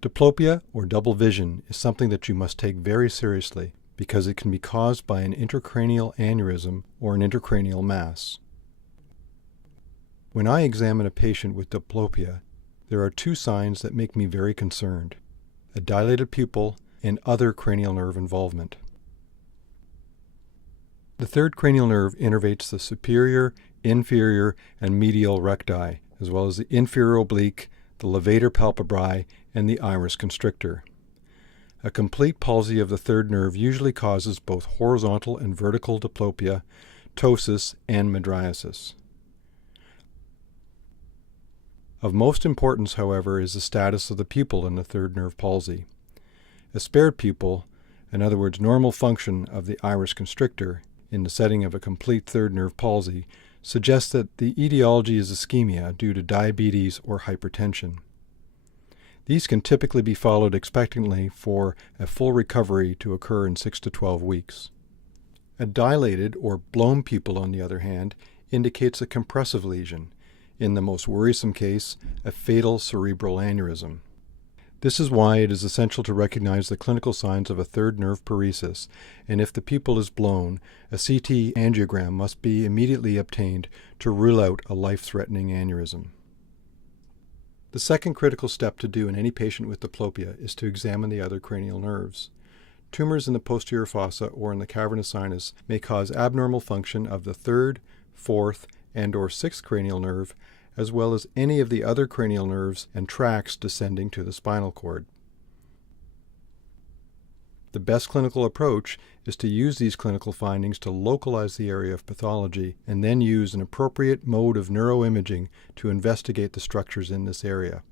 Diplopia, or double vision, is something that you must take very seriously because it can be caused by an intracranial aneurysm or an intracranial mass. When I examine a patient with diplopia, there are two signs that make me very concerned: a dilated pupil and other cranial nerve involvement. The third cranial nerve innervates the superior, inferior, and medial recti, as well as the inferior oblique, the levator palpebrae, and the iris constrictor. A complete palsy of the third nerve usually causes both horizontal and vertical diplopia, ptosis, and mydriasis. Of most importance, however, is the status of the pupil in the third nerve palsy. A spared pupil, in other words, normal function of the iris constrictor in the setting of a complete third nerve palsy, suggests that the etiology is ischemia due to diabetes or hypertension. These can typically be followed expectantly for a full recovery to occur in 6 to 12 weeks. A dilated or blown pupil, on the other hand, indicates a compressive lesion, in the most worrisome case, a fatal cerebral aneurysm. This is why it is essential to recognize the clinical signs of a third nerve paresis, and if the pupil is blown, a CT angiogram must be immediately obtained to rule out a life-threatening aneurysm. The second critical step to do in any patient with diplopia is to examine the other cranial nerves. Tumors in the posterior fossa or in the cavernous sinus may cause abnormal function of the third, fourth, and/or sixth cranial nerve, as well as any of the other cranial nerves and tracts descending to the spinal cord. The best clinical approach is to use these clinical findings to localize the area of pathology and then use an appropriate mode of neuroimaging to investigate the structures in this area.